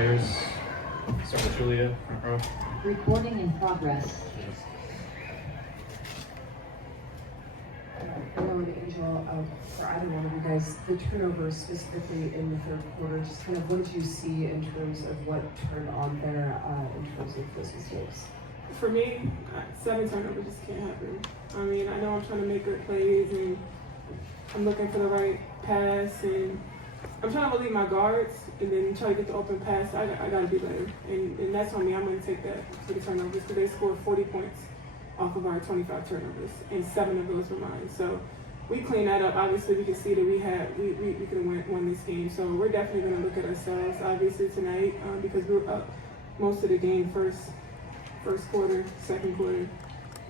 players. Start with Julia, front row. Recording in progress. Ariel and Angel, for either one of you guys, the turnovers specifically in the third quarter, just kind of what did you see in terms of what turned on there in terms of those mistakes? For me, 7 turnovers just can't happen. I mean, I know I'm trying to make good plays and I'm looking for the right pass and I'm trying to relieve my guards and then try to get the open pass. I got to be better. And that's on me. I'm going to take that for the turnovers because they scored 40 points off of our 25 turnovers, and 7 of those were mine. So we cleaned that up. Obviously, we can see that we could have won this game. So we're definitely going to look at ourselves, obviously, tonight because we were up most of the game first quarter, second quarter,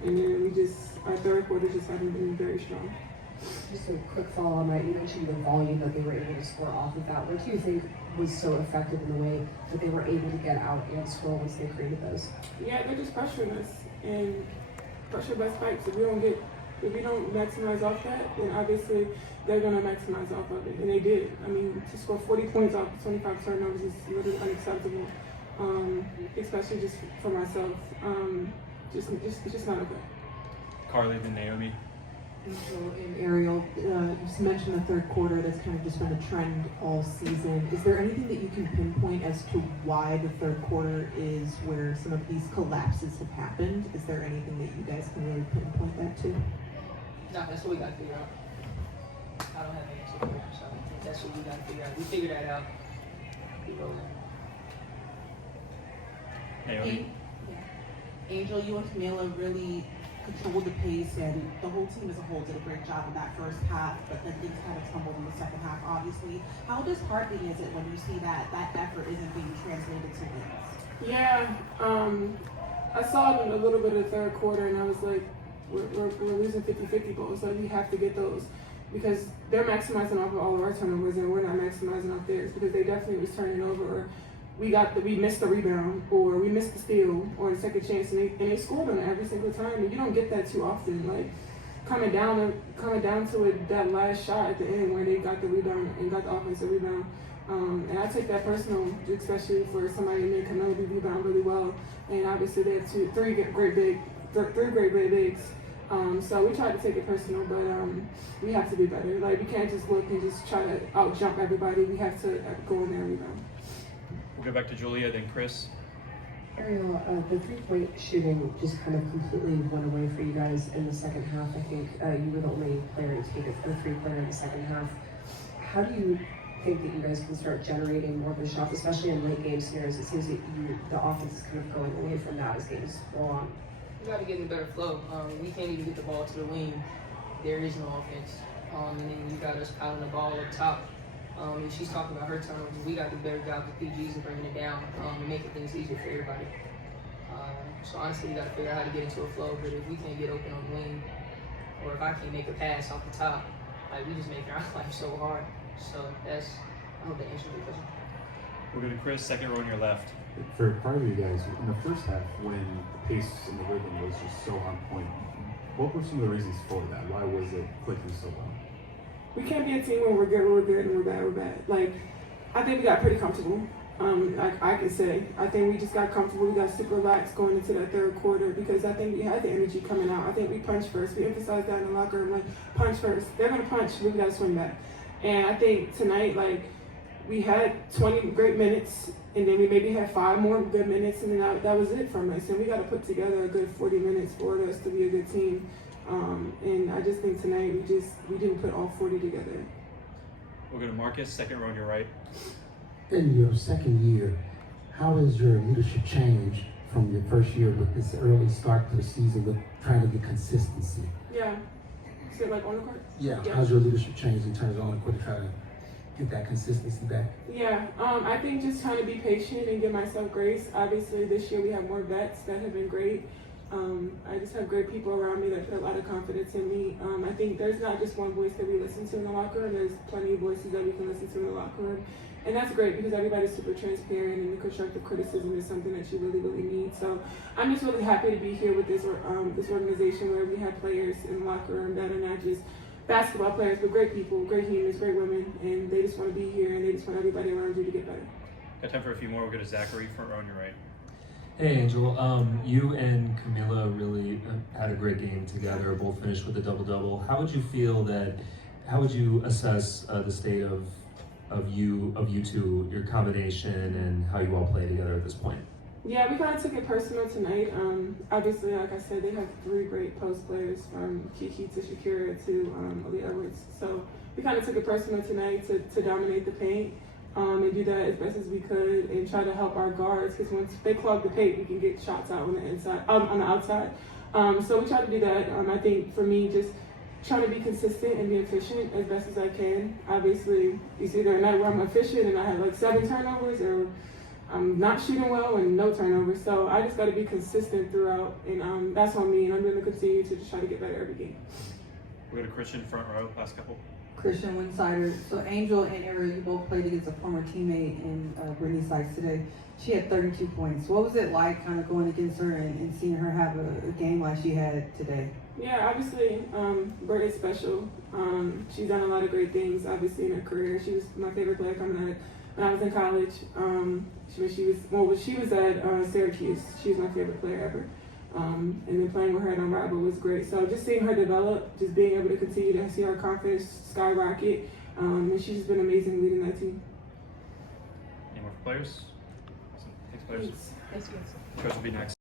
and then our third quarter just haven't been very strong. Just a quick follow on that, you mentioned the volume that they were able to score off of that. What do you think was so effective in the way that they were able to get out and score once they created those? Yeah, they're just pressuring us and pressure by spikes. If we don't maximize off that, then obviously they're gonna maximize off of it, and they did. I mean, to score 40 points off 25 turnovers is literally unacceptable, especially just for myself. It's just not okay. Carly, then Naomi. Angel and Ariel, you just mentioned the third quarter. That's kind of just been a trend all season. Is there anything that you can pinpoint as to why the third quarter is where some of these collapses have happened? Is there anything that you guys can really pinpoint that to? No, that's what we got to figure out. I don't have an answer for that, so I think that's what we got to figure out. We figured that out. We go there. Naomi. Angel, you and Camila really controlled the pace, and the whole team as a whole did a great job in that first half, but then things kind of tumbled in the second half, obviously. How disheartening is it when you see that effort isn't being translated to wins? Yeah, I saw it in a little bit of the third quarter, and I was like, we're losing 50-50 balls, so we have to get those because they're maximizing off of all of our turnovers, and we're not maximizing off theirs because they definitely was turning over. Or we missed the rebound, or we missed the steal, or the second chance, and they scored on it every single time. And you don't get that too often. Like coming down to it, that last shot at the end where they got the rebound and got the offensive rebound. And I take that personal, especially for somebody in Camila who rebound really well. And obviously they have three great big bigs. So we tried to take it personal, but we have to be better. Like we can't just look and just try to out jump everybody. We have to go in there and rebound. We'll go back to Julia, then Chris. Ariel, the three-point shooting just kind of completely went away for you guys in the second half. I think you were the only player to take it for the three-pointer in the second half. How do you think that you guys can start generating more of the shots, especially in late game scenarios? It seems that the offense is kind of going away from that as games go on. We got to get in a better flow. We can't even get the ball to the wing. There is no offense. And then you got us piling the ball up top. And she's talking about her turnovers. We got to do a better job with PGs and bringing it down and making things easier for everybody. So honestly, we got to figure out how to get into a flow. But if we can't get open on the wing, or if I can't make a pass off the top, like we just make our life so hard. So I hope that answers your question. We'll go to Chris, second row on your left. For part of you guys, in the first half, when the pace and the rhythm was just so on point, what were some of the reasons for that? Why was it clicking so well? We can't be a team when we're good, and we're bad, we're bad. Like, I think we got pretty comfortable. I can say. I think we just got comfortable. We got super relaxed going into that third quarter because I think we had the energy coming out. I think we punched first. We emphasized that in the locker room, like, punch first. They're going to punch, we got to swing back. And I think tonight, like, we had 20 great minutes, and then we maybe had 5 more good minutes, and then that was it from us. And we got to put together a good 40 minutes for us to be a good team. And I just think tonight we didn't put all 40 together. We'll go to Marcus, second row on your right. In your second year, how has your leadership changed from your first year with this early start to the season with trying to get consistency? Yeah. So like on the court? Yeah. How's your leadership changed in terms of on the court to try to get that consistency back? Yeah. I think just trying to be patient and give myself grace. Obviously, this year we have more vets that have been great. I just have great people around me that put a lot of confidence in me. I think there's not just one voice that we listen to in the locker room. There's plenty of voices that we can listen to in the locker room. And that's great because everybody's super transparent and the constructive criticism is something that you really, really need. So I'm just really happy to be here with this organization where we have players in the locker room that are not just basketball players, but great people, great humans, great women, and they just want to be here and they just want everybody around you to get better. Got time for a few more. We'll go to Zachary, front row on your right. Hey Angel, you and Camilla really had a great game together, both finished with a double-double. How would you assess the state of you two, your combination, and how you all play together at this point? Yeah, we kind of took it personal tonight. Obviously, like I said, they have 3 great post players from Kiki to Shakira to Ali Edwards. So we kind of took it personal tonight to dominate the paint and do that as best as we could and try to help our guards, because once they clog the paint, we can get shots out on the inside, on the outside. So we try to do that. I think for me, just trying to be consistent and be efficient as best as I can. Obviously, it's either a night where I'm efficient and I have like 7 turnovers, or I'm not shooting well and no turnovers. So I just got to be consistent throughout, and that's on me. And I'm going to continue to just try to get better every game. We'll go to Christian, front row, last couple. Christian Winsider. So Angel and Ariel, you both played against a former teammate in Brittany Sykes today. She had 32 points. What was it like kind of going against her and seeing her have a game like she had today? Yeah, obviously, Britt is special. She's done a lot of great things, obviously, in her career. She was my favorite player coming out when I was in college. She was at Syracuse. She was my favorite player ever. And then playing with her at Unrival was great. So just seeing her develop, just being able to continue to see her confidence skyrocket, and she's just been amazing leading that team. Any more players? Awesome. Thanks, players. Thanks. Coach will be next.